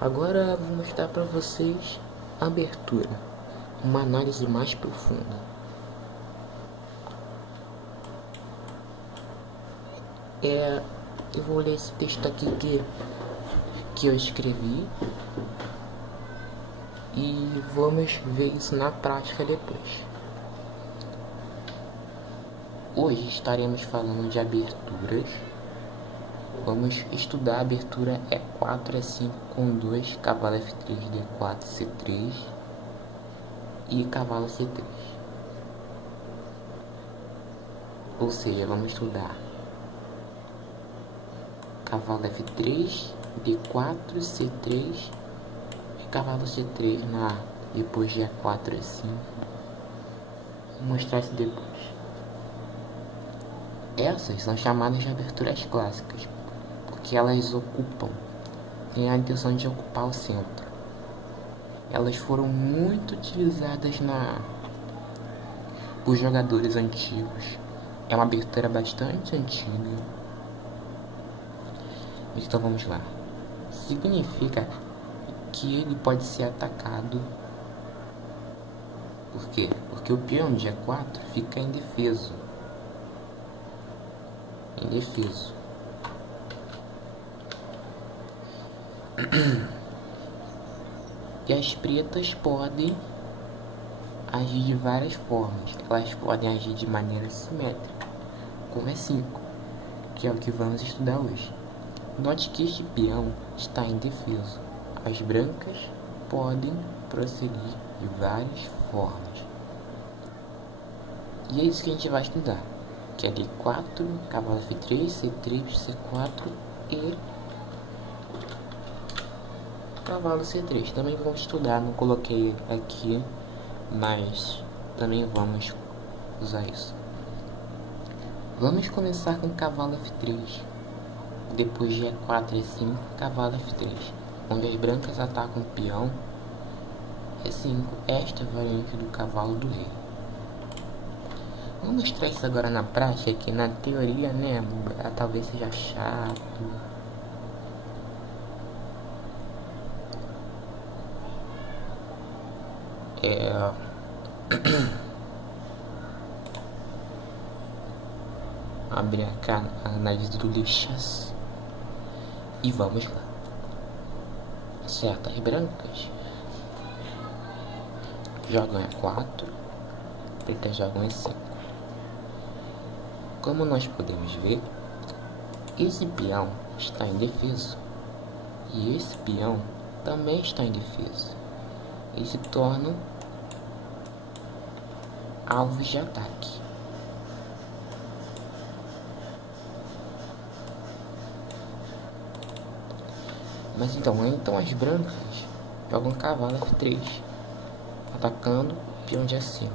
Agora vou mostrar para vocês a abertura, uma análise mais profunda. Eu vou ler esse texto aqui que eu escrevi e vamos ver isso na prática depois. Hoje estaremos falando de aberturas. Vamos estudar a abertura E4, E5 com 2, cavalo F3, D4, C3 e cavalo C3. Ou seja, vamos estudar cavalo F3, D4, C3 e cavalo C3 depois de E4, E5. Vou mostrar isso depois. Essas são chamadas de aberturas clássicas, porque elas têm a intenção de ocupar o centro. Elas foram muito utilizadas por jogadores antigos. É uma abertura bastante antiga. Então vamos lá. Significa que ele pode ser atacado. Por quê? Porque o peão de E4 fica indefeso. E as pretas podem agir de várias formas. Elas podem agir de maneira simétrica, com E5, que é o que vamos estudar hoje. Note que este peão está indefeso. As brancas podem prosseguir de várias formas. E é isso que a gente vai estudar, que é D4, cavalo F3, C3, C4 e cavalo C3. Também vamos estudar, não coloquei aqui, mas também vamos usar isso. Vamos começar com cavalo F3. Depois de E4 e E5, cavalo F3, onde as brancas atacam o peão. E5, esta é a variante do cavalo do rei. Vamos mostrar isso agora na prática, que na teoria, né, talvez seja chato. Abrir a análise do lixas e vamos lá. Certo, as brancas jogam E4, pretas jogam E5. Como nós podemos ver, esse peão está indefeso e esse peão também está indefeso. Eles se tornam alvos de ataque. Mas então as brancas jogam cavalo F3, atacando peão de E5.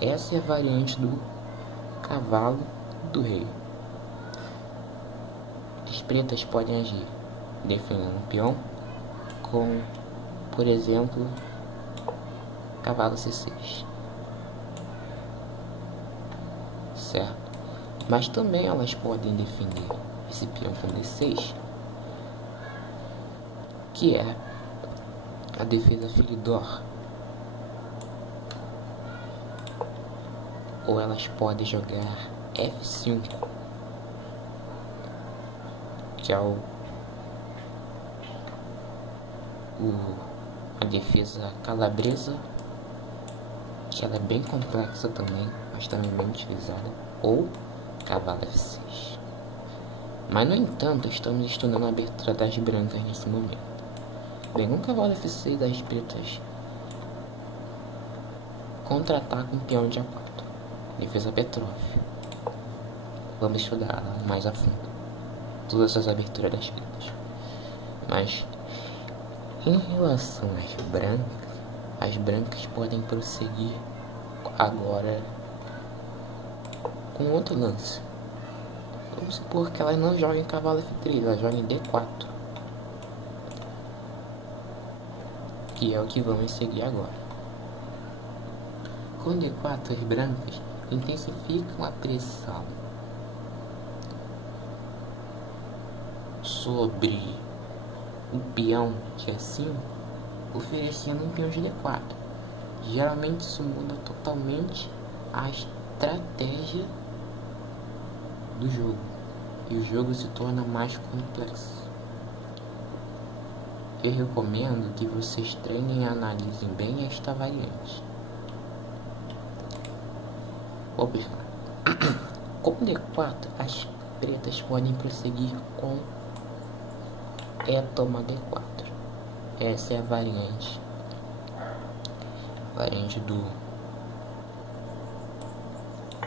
Essa é a variante do cavalo do rei. As pretas podem agir defendendo o peão com, por exemplo, cavalo C6. Certo? Mas também elas podem defender esse peão com D6, que é a defesa Philidor. Ou elas podem jogar F5, que é a defesa calabresa, que ela é bem complexa também, mas também bem utilizada, ou cavalo F6. Mas no entanto, estamos estudando a abertura das brancas nesse momento. Bem, no cavalo F6 das pretas contra-ataca um peão de A4. Defesa Petrov. Vamos estudar mais a fundo todas essas aberturas das pretas. Mas em relação às brancas podem prosseguir agora com outro lance. Vamos supor que elas não joguem cavalo F3, elas joguem D4, que é o que vamos seguir agora. Com D4, as brancas intensificam a pressão sobre o peão de E5, oferecendo um peão de D4. Geralmente isso muda totalmente a estratégia do jogo, e o jogo se torna mais complexo. Eu recomendo que vocês treinem e analisem bem esta variante. Observe. Com D4, as pretas podem prosseguir com E toma D4. Essa é a variante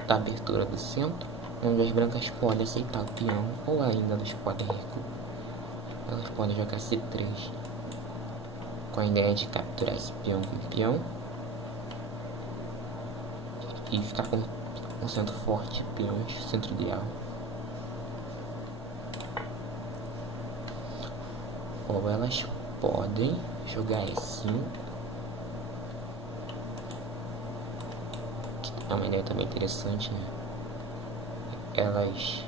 da abertura do centro, onde as brancas podem aceitar o peão, ou ainda elas podem recuar. Elas podem jogar C3 com a ideia de capturar esse peão com peão e ficar com um centro forte, peões, centro ideal. Ou elas podem jogar E5, que é uma ideia também interessante, né? Elas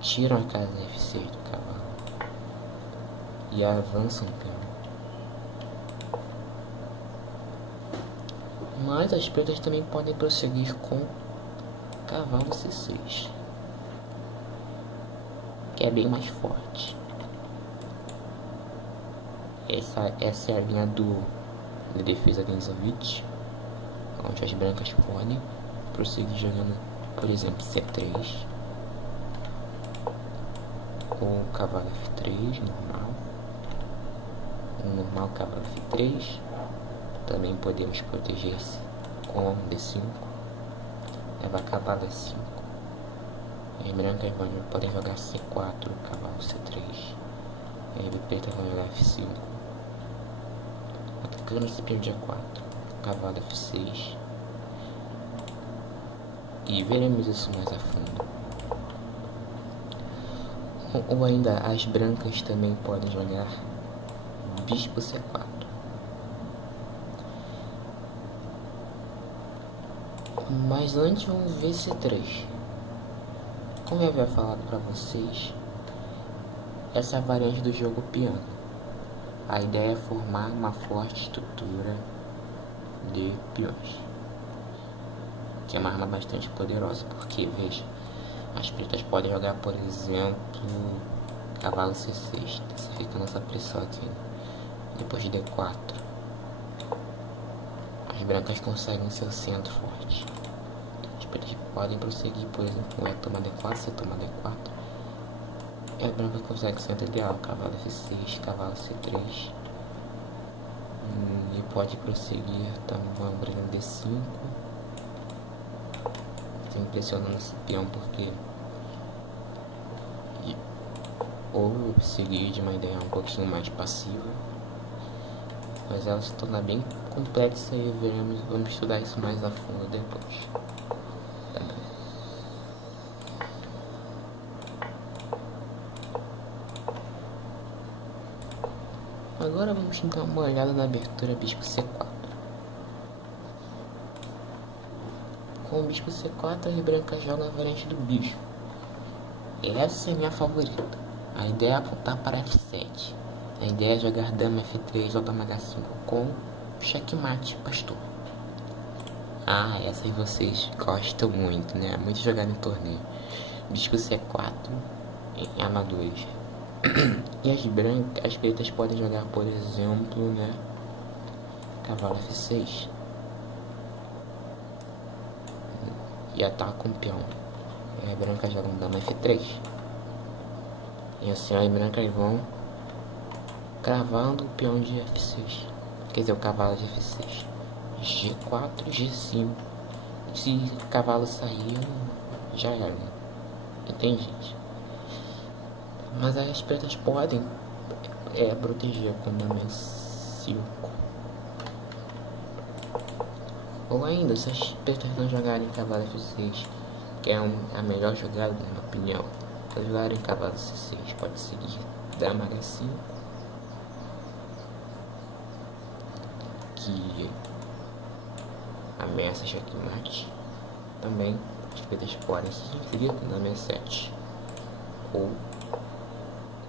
tiram a casa F6 do cavalo e avançam o peão. Mas as pretas também podem prosseguir com cavalo C6, que é bem mais forte. Essa é a linha de defesa de Denzovic, onde as brancas podem prosseguir jogando, por exemplo, C3 ou cavalo F3 normal, normal cavalo F3. Também podemos proteger-se com D5, levar cavalo E5. As brancas podem jogar C4, cavalo C3. As pretas vão jogar F5, atacando esse peão de A4, cavalo F6. E veremos isso mais a fundo. Ou ainda as brancas também podem jogar bispo C4. Mas antes vamos ver C3. Como eu havia falado para vocês, essa é a variante do jogo piano. A ideia é formar uma forte estrutura de peões, que é uma arma bastante poderosa, porque veja, as pretas podem jogar, por exemplo, cavalo C6, ficando essa pressão aqui. Depois de D4, as brancas conseguem seu centro forte. As pretas podem prosseguir, por exemplo, com E toma D4, C toma D4. E as brancas conseguem centro ideal, cavalo F6, cavalo C3. E pode prosseguir também, por exemplo, D5. Estou impressionando esse peão porque ou seguir de uma ideia um pouquinho mais passiva, mas ela se torna bem complexa e vamos estudar isso mais a fundo depois. Tá bem? Agora vamos dar uma olhada na abertura bispo C4. Com o bispo C4, as brancas jogam a variante do bispo. Essa é minha favorita. A ideia é apontar para F7. A ideia é jogar dama F3 ou dama H5 com checkmate pastor. Ah, essa aí vocês gostam muito, né? Muito jogado em torneio. Bispo C4 em A2. E as pretas podem jogar, por exemplo, né? Cavalo F6. E ataca um peão. E as brancas jogam dama F3. E assim as brancas vão cravando o peão de F6. Quer dizer, o cavalo de F6. G4, G5. Se o cavalo sair, já era. Entende, gente? Mas as pretas podem proteger com dama E5. Ou ainda, se as pretas não jogarem cavalo F6, que é a melhor jogada, na minha opinião, se jogarem cavalo C6, pode seguir dama H5, que ameaça checkmate. Também as pretas podem seguir dama E7 ou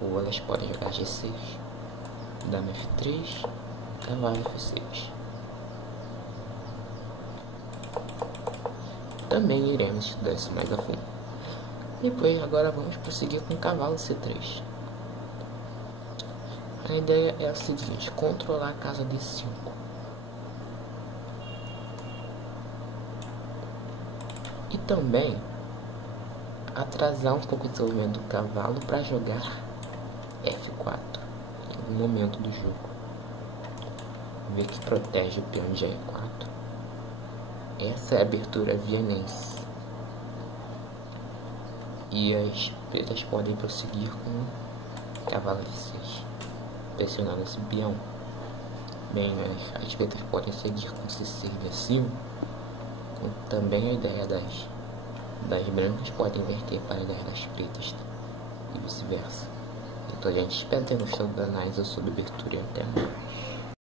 ou elas podem jogar G6, dama F3, cavalo F6. Também iremos estudar isso mais a fundo. Depois, agora vamos prosseguir com cavalo C3. A ideia é a seguinte: controlar a casa D5. E também atrasar um pouco o desenvolvimento do cavalo para jogar F4 em algum momento do jogo. Ver que protege o peão de E4. Essa é a abertura vienense. E as pretas podem prosseguir com cavalo F6, pressionando esse peão. Bem, as pretas podem seguir com C6 D5. Também a ideia das brancas pode inverter para a ideia das pretas e vice-versa. Então, gente, espero ter gostado da análise sobre abertura e até mais.